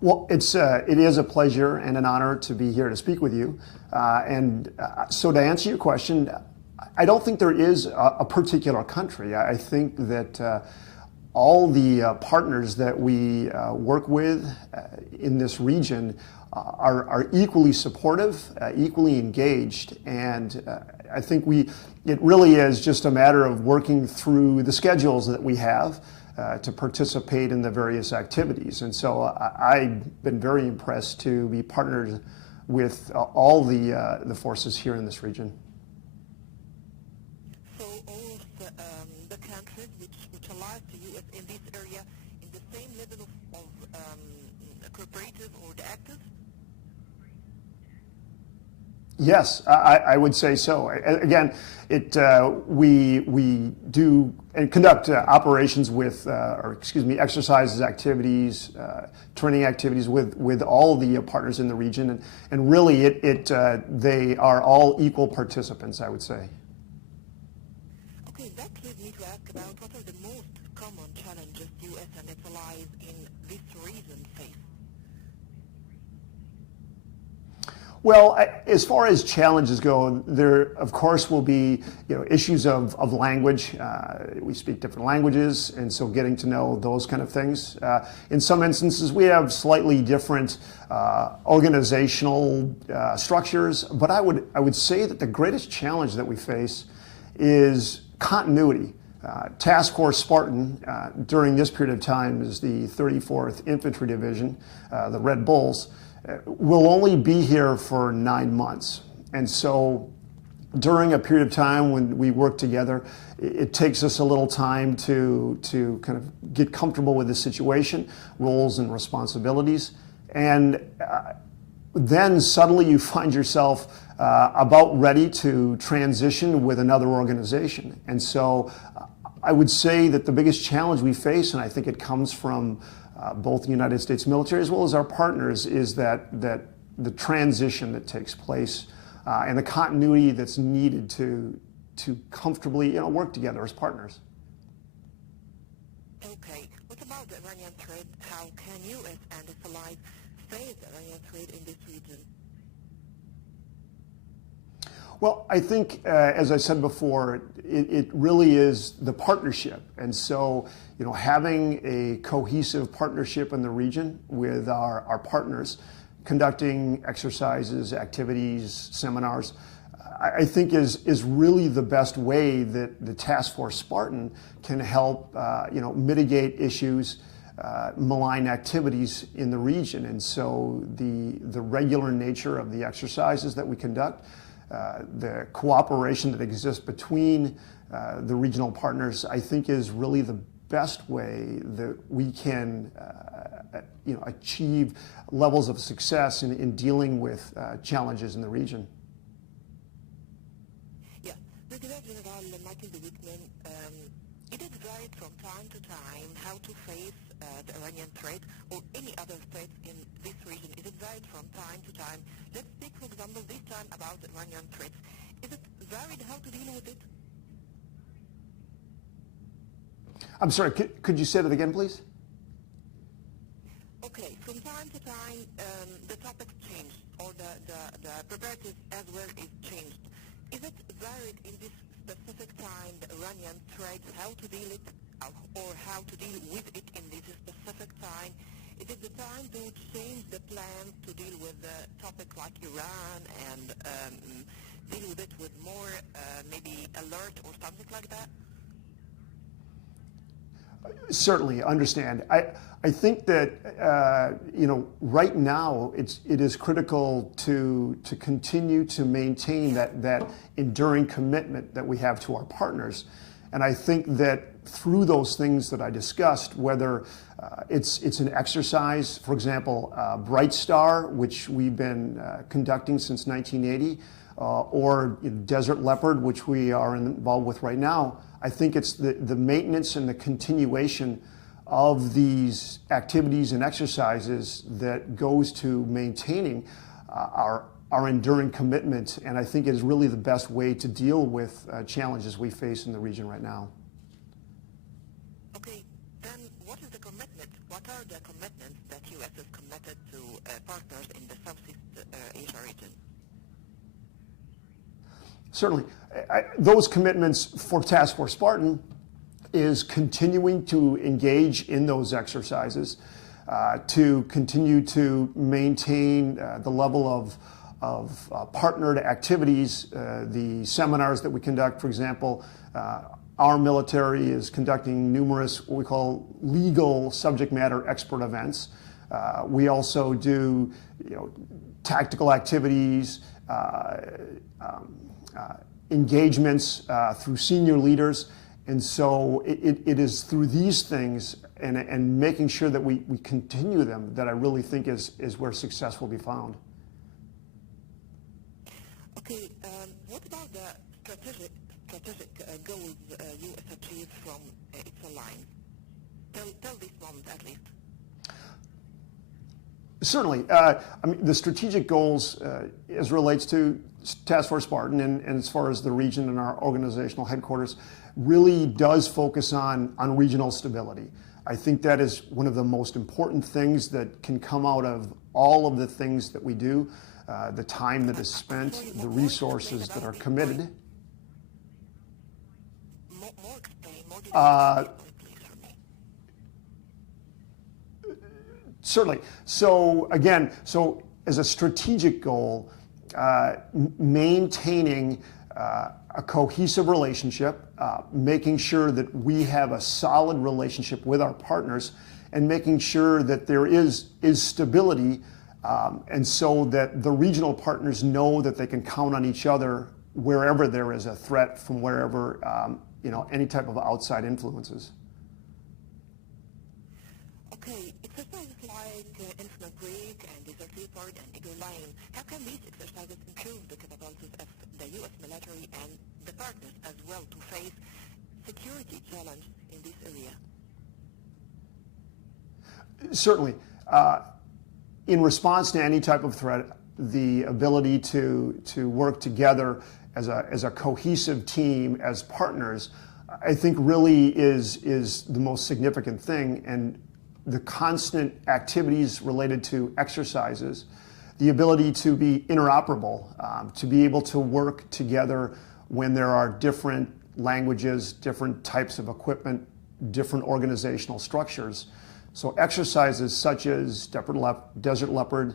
Well, it is a pleasure and an honor to be here to speak with you. So to answer your question, I don't think there is a particular country. I think that all the partners that we work with in this region are equally supportive, equally engaged, and I think it really is just a matter of working through the schedules that we have to participate in the various activities. And so I've been very impressed to be partnered with all the forces here in this region. So all the countries which allies the U.S. in this area in the same level of cooperative or the actors? Yes, I would say so. Again, we do and conduct operations with, exercises, activities, training activities with all the partners in the region, and really they are all equal participants, I would say. Okay, that leads me to ask about what are the most common challenges U.S. and its allies in this region face? Well, as far as challenges go, there of course will be issues of language. We speak different languages, and so getting to know those kind of things. In some instances, we have slightly different organizational structures, but I would say that the greatest challenge that we face is continuity. Task Force Spartan during this period of time is the 34th Infantry Division, the Red Bulls. Will only be here for 9 months. And so during a period of time when we work together, it takes us a little time to kind of get comfortable with the situation, roles and responsibilities. And then suddenly you find yourself about ready to transition with another organization. And so I would say that the biggest challenge we face, and I think it comes from both the United States military as well as our partners, is that the transition that takes place and the continuity that's needed to comfortably work together as partners. Okay, what about the Iranian threat? How can U.S. and its allies face the Iranian threat in this region? Well, I think, as I said before, it really is the partnership. And so, having a cohesive partnership in the region with our partners, conducting exercises, activities, seminars, I think is really the best way that the Task Force Spartan can help, mitigate issues, malign activities in the region. And so the regular nature of the exercises that we conduct, the cooperation that exists between the regional partners, I think is really the best way that we can achieve levels of success in dealing with challenges in the region. Yeah, Brigadier General Michael Wickman, it is varied from time to time how to face the Iranian threat or any other threats in this region. Is it varied from time to time? Let's speak, for example, this time about the Iranian threats. Is it varied how to deal with it? I'm sorry, could you say that again, please? Okay, from time to time, the topics change, or the preparative as well is changed. Is it varied in this specific time, the Iranian threat, how to deal it, or how to deal with it in this specific time? Is it the time to change the plan to deal with a topic like Iran and deal with it with more maybe alert or something like that? Certainly, understand. I think that right now it is critical to continue to maintain that enduring commitment that we have to our partners, and I think that through those things that I discussed, whether it's an exercise, for example, Bright Star, which we've been conducting since 1980, or Desert Leopard, which we are involved with right now. I think it's the maintenance and the continuation of these activities and exercises that goes to maintaining our enduring commitment, and I think it is really the best way to deal with challenges we face in the region right now. Okay, then what is the commitment, what are the commitments that U.S. is committed to partners in the Southeast Asia region? Certainly. Those commitments for Task Force Spartan is continuing to engage in those exercises, to continue to maintain the level of partnered activities, the seminars that we conduct. For example, our military is conducting numerous what we call legal subject matter expert events. We also do tactical activities, engagements through senior leaders. And so it is through these things and making sure that we continue them that I really think is where success will be found. Okay, what about the strategic goals U.S. achieved from its alliance? Tell this moment at least. Certainly. I mean, the strategic goals as relates to Task Force Spartan and as far as the region and our organizational headquarters really does focus on regional stability. I think that is one of the most important things that can come out of all of the things that we do, the time that is spent, the resources that are committed. Certainly. So again, as a strategic goal, maintaining a cohesive relationship, making sure that we have a solid relationship with our partners, and making sure that there is stability, and so that the regional partners know that they can count on each other wherever there is a threat from wherever any type of outside influences. Okay, exercises like Infantry and Desert Leopard and Eagle Lion, how can these exercises improve the capabilities of the U.S. military and the partners as well to face security challenges in this area? Certainly. In response to any type of threat, the ability to work together as a cohesive team, as partners, I think really is the most significant thing. And the constant activities related to exercises, the ability to be interoperable, to be able to work together when there are different languages, different types of equipment, different organizational structures. So exercises such as Desert Leopard,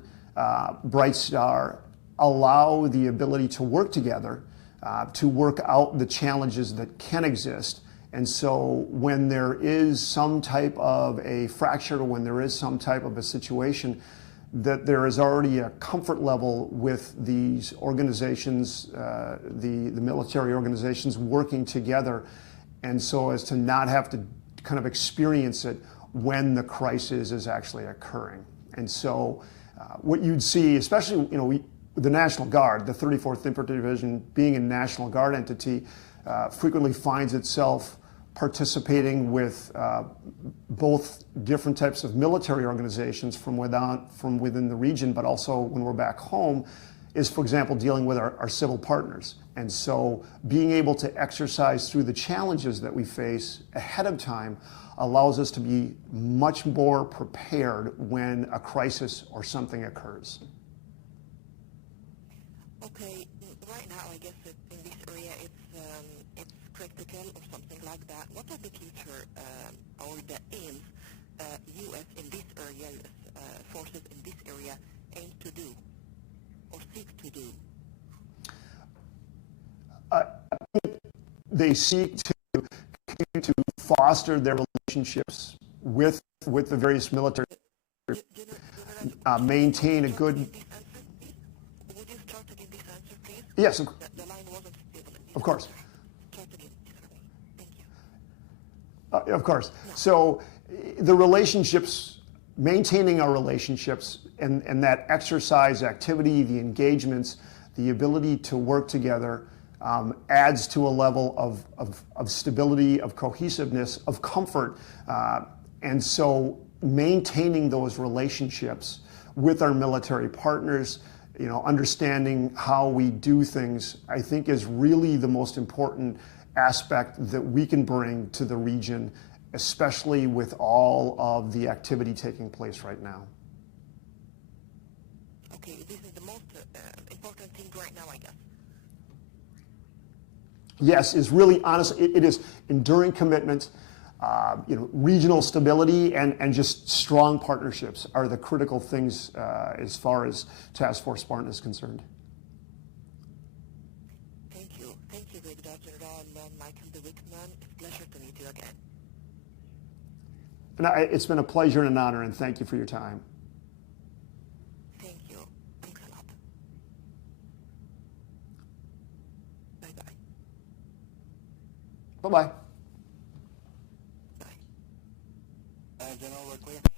Bright Star, allow the ability to work together, to work out the challenges that can exist. And so when there is some type of a fracture, or when there is some type of a situation, that there is already a comfort level with these organizations, the military organizations working together, and so as to not have to kind of experience it when the crisis is actually occurring. And so what you'd see, especially the National Guard, the 34th Infantry Division being a National Guard entity, frequently finds itself participating with both different types of military organizations from within the region, but also when we're back home, is, for example, dealing with our civil partners. And so being able to exercise through the challenges that we face ahead of time allows us to be much more prepared when a crisis or something occurs. Okay, right now I guess in this area it's critical or something like that. What are the future or the aims U.S. in this area, forces in this area aim to do or seek to do? They seek to continue to foster their relationships with the various military, maintain a good. Would you start to give this answer, please? Yes, The line wasn't stable. of course. Start again. Thank you. Of course. So the relationships, maintaining our relationships, and that exercise activity, the engagements, the ability to work together, adds to a level of stability, of cohesiveness, of comfort. And so maintaining those relationships with our military partners, understanding how we do things, I think is really the most important aspect that we can bring to the region especially with all of the activity taking place right now. Okay, this is the most important thing right now, I guess. Yes, is really honestly, it is enduring commitment, regional stability, and just strong partnerships are the critical things as far as Task Force Spartan is concerned. Thank you, Brigadier General Michael de Wickman. It's a pleasure to meet you again. And it's been a pleasure and an honor, and thank you for your time. Thank you. Thanks a lot. Bye-bye. Bye-bye. Bye. General, we're clear.